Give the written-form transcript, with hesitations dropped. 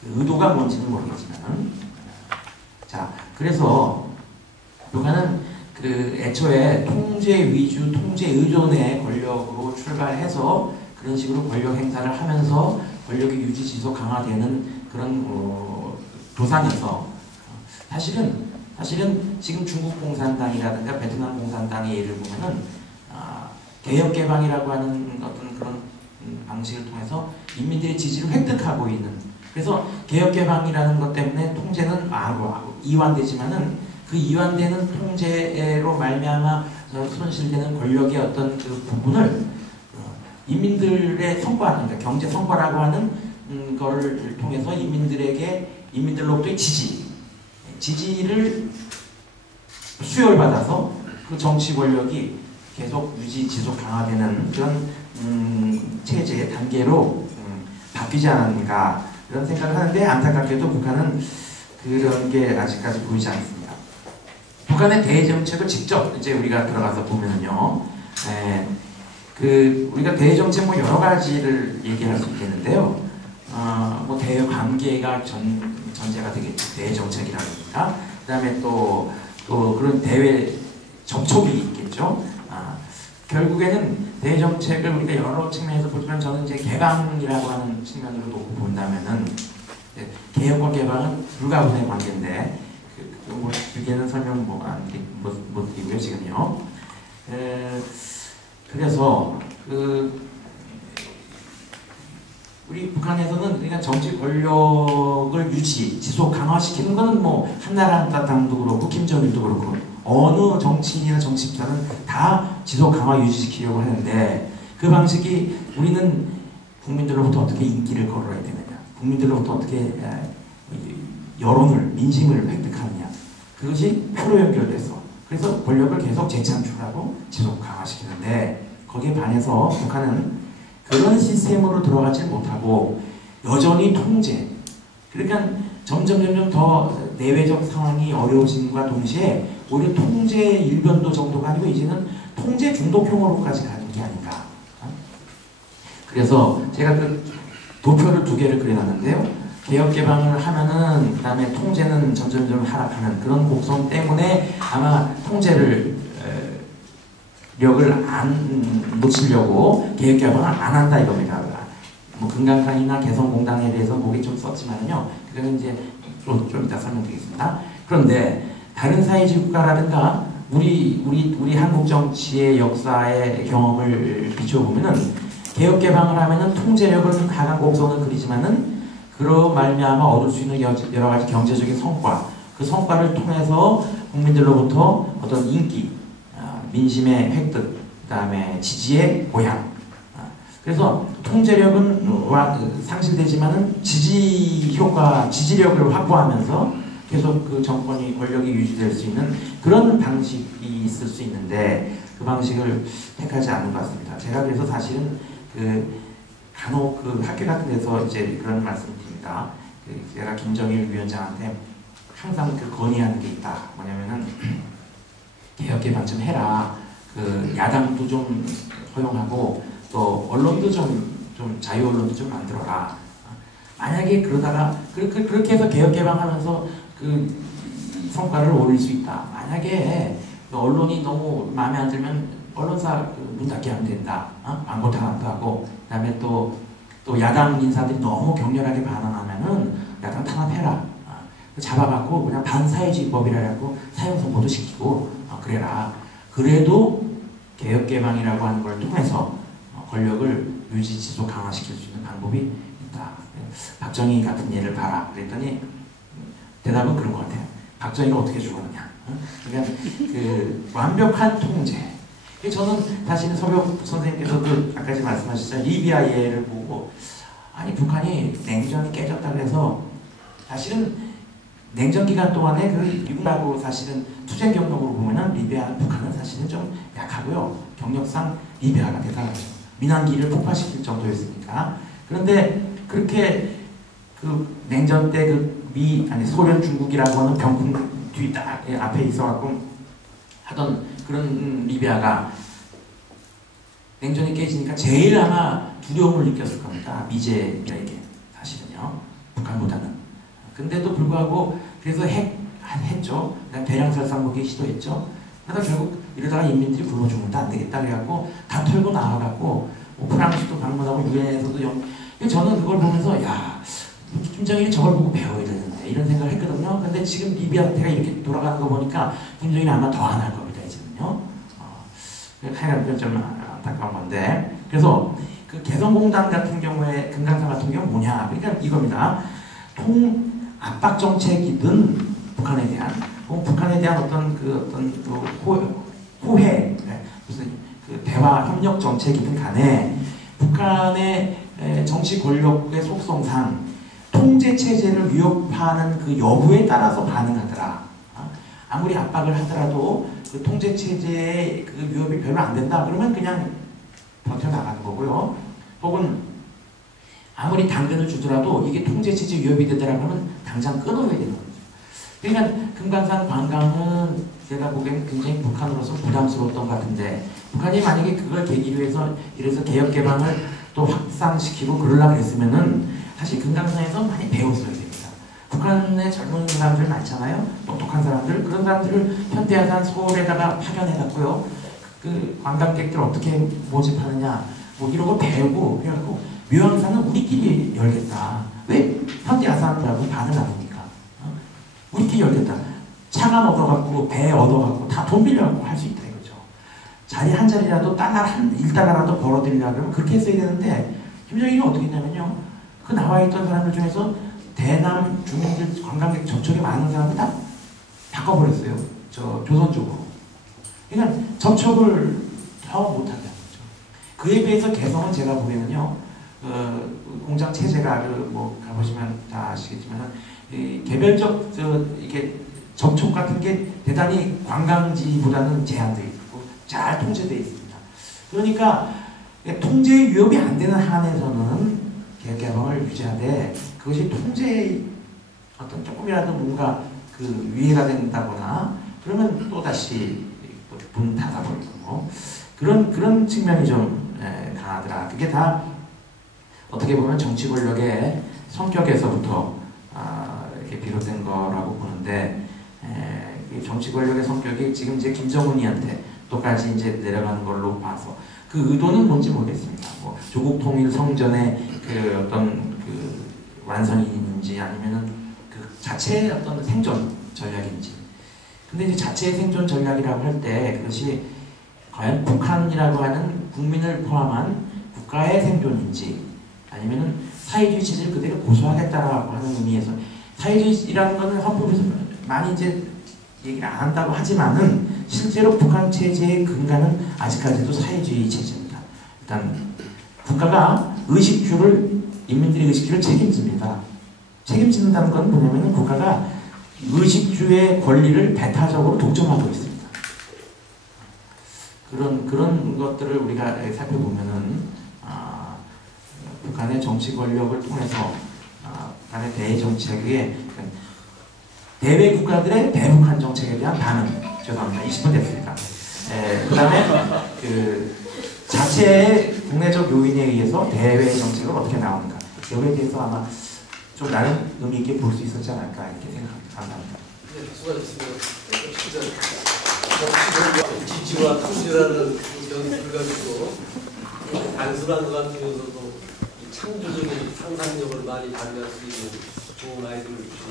그 의도가 뭔지는 모르겠지만, 자, 그래서 북한은 그 애초에 통제 위주, 통제 의존의 권력으로 출발해서 그런 식으로 권력 행사를 하면서 권력의 유지 지속 강화되는 그런 도상에서 사실은 지금 중국 공산당이라든가 베트남 공산당의 예를 보면은 개혁 개방이라고 하는 어떤 그런 방식을 통해서 인민들의 지지를 획득하고 있는, 그래서 개혁 개방이라는 것 때문에 통제는 이완되지만은 그 이완되는 통제로 말미암아 손실되는 권력의 어떤 그 부분을 인민들의 성과, 그러니까 경제 성과라고 하는 거를 통해서 인민들로부터의 지지를 수혈받아서 그 정치 권력이 계속 유지 지속 강화되는 그런 체제의 단계로 바뀌지 않았는가 이런 생각을 하는데, 안타깝게도 북한은 그런 게 아직까지 보이지 않습니다. 북한의 대정책을 직접 이제 우리가 들어가서 보면은요, 우리가 대정책 뭐 여러 가지를 얘기할 수 있겠는데요. 뭐 대관계가 전제가 되겠죠. 대정책이라든가, 그다음에 또 그런 대외 접촉이 있겠죠. 결국에는 대정책을 우리가 여러 측면에서 보지만 저는 이제 개방이라고 하는 측면으로 놓고 본다면은 개혁과 개방은 불가분의 관계인데 뭐 길게는 설명 못 드리고요 지금요. 그래서 우리 북한에서는 그러니까 정치 권력을 지속 강화시키는 것은 뭐 한나라당도 그렇고 김정일도 그렇고 어느 정치인이나 정치인은 다 지속 강화 유지시키려고 하는데, 그 방식이 우리는 국민들로부터 어떻게 인기를 걸어야 되느냐, 국민들로부터 어떻게 여론을, 민심을 획득하느냐, 그것이 표로 연결돼서 그래서 권력을 계속 재창출하고 지속 강화시키는데, 거기에 반해서 북한은 그런 시스템으로 들어가지 못하고 여전히 통제, 그러니까 점점 더 내외적 상황이 어려워짐과 동시에 오히려 통제 일변도 정도가 아니고 이제는 통제 중독형으로까지 가는 게 아닌가. 그래서 제가 그 도표를 2개를 그려놨는데요. 개혁 개방을 하면은 그다음에 통제는 점점 하락하는 그런 곡선 때문에 아마 통제를 력을 안 놓치려고 개혁 개방을 안 한다 이겁니다. 뭐 금강산이나 개성공단에 대해서 목이 좀 썼지만요. 그거는 이제 좀 이따 설명드리겠습니다. 그런데 다른 사회주의 국가라든가 우리 한국 정치의 역사의 경험을 비춰보면은 개혁 개방을 하면은 통제력은 하강 곡선을 그리지만은 그로 말미암아 얻을 수 있는 여러 가지 경제적인 성과, 그 성과를 통해서 국민들로부터 어떤 인기, 민심의 획득, 그다음에 지지의 보양. 그래서 통제력은 상실되지만은 지지력을 확보하면서 계속 그 정권이 권력이 유지될 수 있는 그런 방식이 있을 수 있는데, 그 방식을 택하지 않는 것 같습니다. 제가 그래서 사실은 간혹 학교 같은 데서 이제 그런 말씀을 드립니다. 제가 김정일 위원장한테 항상 건의하는 게 있다. 뭐냐면은 개혁 개방 좀 해라. 야당도 좀 허용하고 또 언론도 좀 자유 언론도 좀 만들어라. 만약에 그러다가 그렇게 해서 개혁 개방하면서 그 성과를 올릴 수 있다. 만약에 언론이 너무 마음에 안 들면 언론사 문 닫게 하면 된다. 광고 탄압도 하고, 그다음에 또 야당 인사들이 너무 격렬하게 반항하면은 야당 탄압해라. 잡아갖고 그냥 반사회주의법이라고 사형 선고도 시키고 그래라. 그래도 개혁 개방이라고 하는 걸 통해서 권력을 유지 지속 강화시킬 수 있는 방법이 있다. 박정희 같은 예를 봐라. 그랬더니 대답은 그런 것 같아요. 박정희가 어떻게 죽었느냐. 그러니까 완벽한 통제. 저는 사실은 서병 선생님께서도 아까 말씀하셨잖아요. 리비아 예를 보고 아니 북한이 냉전이 깨졌다 그래서 사실은 냉전 기간 동안에 미국하고 사실은 투쟁 경력으로 보면은 북한은 사실은 좀 약하고요. 경력상 리비아가 대단하죠. 민항기를 폭파시킬 정도였으니까. 그런데 그렇게 냉전 때 소련 중국이라고 하는 병풍 뒤 딱 앞에 있어갖고 하던 그런 리비아가 냉전이 깨지니까 제일 아마 두려움을 느꼈을 겁니다. 미제에게 사실은요. 북한보다는. 근데도 불구하고 그래서 했죠. 그냥 대량살상먹기 시도했죠. 그러다 결국 이러다가 인민들이 굶어 죽는다 안 되겠다 그래갖고 다 털고 나와갖고 뭐 프랑스도 방문하고 유엔에서도 저는 그걸 보면서 야 김정일이 저걸 보고 배워야 되는데 이런 생각을 했거든요. 근데 지금 리비아 사태가 이렇게 돌아가는 거 보니까 김정일이 아마 더 안 할 겁니다 이제는요. 하여간 좀 안타까운 건데 그래서 그 개성공단 같은 경우에 금강산 같은 경우 뭐냐 그러니까 이겁니다. 압박 정책이든 북한에 대한 북한에 대한 어떤 호혜 무슨 그 대화 협력 정책이든 간에 북한의 정치 권력의 속성상 통제 체제를 위협하는 그 여부에 따라서 반응하더라. 아무리 압박을 하더라도 그 통제 체제의 그 위협이 별로 안 된다. 그러면 그냥 버텨나가는 거고요. 혹은 아무리 당근을 주더라도 이게 통제 체제 위협이 되더라 그러면 당장 끊어야 되는 거죠. 그러니까 금강산 관광은 제가 보기에는 굉장히 북한으로서 부담스러웠던 것 같은데 북한이 만약에 그걸 계기로 해서 이래서 개혁 개방을 또 확산시키고 그러려고 했으면은 사실 금강산에서 많이 배웠어야 됩니다. 북한의 젊은 사람들 많잖아요. 똑똑한 사람들. 그런 사람들을 현대화산 서울에다가 파견해갖고요. 그 관광객들 어떻게 모집하느냐 뭐 이런 거 배우고 그래갖고 묘양산은 우리끼리 열겠다. 왜 현대화산이라고 반을 안 합니까? 우리끼리 열겠다. 차가 얻어갖고 배 얻어갖고 다 돈 빌려갖고 할 수 있다 이거죠. 자리 한 자리라도 달러 한 1달러라도 벌어들이려고 그러면 그렇게 했어야 되는데 김정일이 어떻게 했냐면요. 그 나와 있던 사람들 중에서 대남 주민들 관광객 접촉이 많은 사람들 다 바꿔버렸어요. 저 조선 쪽으로. 그러니까 접촉을 더 못하게 하는 거죠. 그에 비해서 개성은 제가 보기에는요. 공장 체제가 뭐 가보시면 다 아시겠지만 개별적 이게 접촉 같은 게 대단히 관광지보다는 제한되어 있고 잘 통제되어 있습니다. 그러니까 통제 위협이 안 되는 한에서는 개방을 유지하되 그것이 통제의 어떤 조금이라도 뭔가 그 위해가 된다거나 그러면 또 다시 문 닫아버리고 그런 측면이 좀 강하더라. 그게 다 어떻게 보면 정치 권력의 성격에서부터 이렇게 비롯된 거라고 보는데 정치 권력의 성격이 지금 이제 김정은이한테 또까지 이제 내려가는 걸로 봐서 그 의도는 뭔지 모르겠습니다. 뭐 조국 통일 성전의 그 어떤 그 완성인지 아니면은 그 자체의 어떤 생존 전략인지. 근데 이제 자체의 생존 전략이라고 할 때 그것이 과연 북한이라고 하는 국민을 포함한 국가의 생존인지 아니면은 사회주의 체제를 그대로 고수하겠다라고 하는 의미에서 사회주의라는 거는 헌법에서 많이 이제 얘기를 안 한다고 하지만은 실제로 북한 체제의 근간은 아직까지도 사회주의 체제입니다. 일단 국가가 의식주를 인민들의 의식주를 책임집니다. 책임진다는 건 뭐냐면은 국가가 의식주의 권리를 배타적으로 독점하고 있습니다. 그런 것들을 우리가 살펴보면은 북한의 정치 권력을 통해서 북한의 대외 정책에 대외 국가들의 대북한 정책에 대한 반응. 죄송합니다. 20분 됐습니다. 그 다음에 그 자체의 국내적 요인에 의해서 대외 정책을 어떻게 나오는가. 여기에 대해서 아마 좀 나름 의미 있게 볼 수 있었지 않을까 이렇게 생각합니다. 감사합니다. 네, 수고하셨습니다. 지지와 통제라는 연습을 가지고 단순한 것 같으면서도 창조적인 상상력을 많이 발휘할 수 있는 좋은 아이디어를 주시는